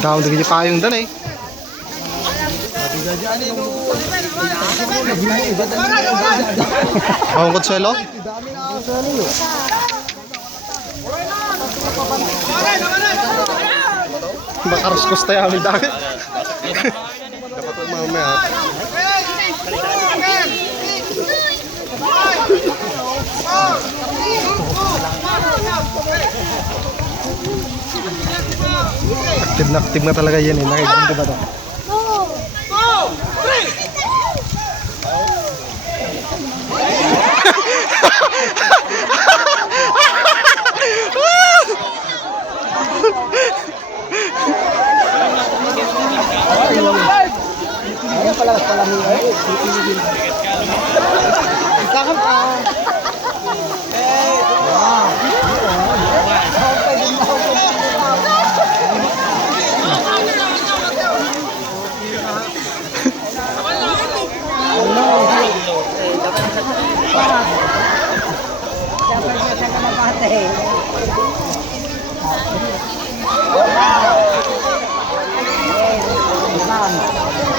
Daw lagi payung dan eh. Oh, Consuelo. Bakarus ko tayo amin dami. Dapat mamaya. Aktif na talaga yan eh. Nakikita ba ito? Ayan pala niya. Isakal ka.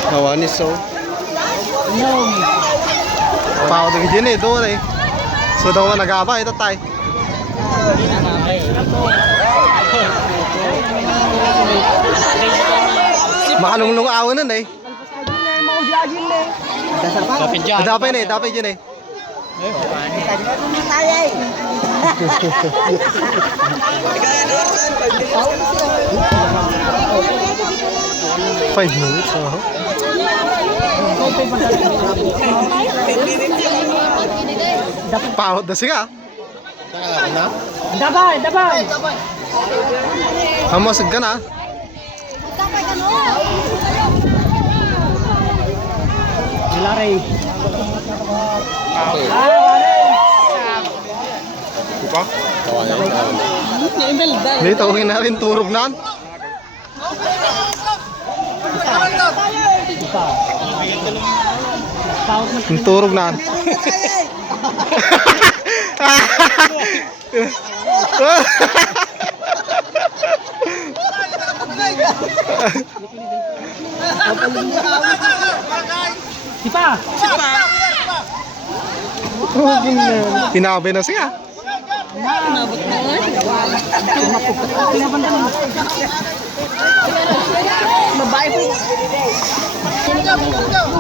Nawanis so. Pao dari dyan eh, doon eh. So daw nag-aaba, ito tay. Makanunglong awan nun eh. Dapat dyan eh. Five minutes, oh. Pahot na siya. Dabay. Hamasag ka na. Ilare. Diba? Dito, okay na rin turog na. Ang turog na. Sipa. Hinabi na siya. Nabot na. Babae po.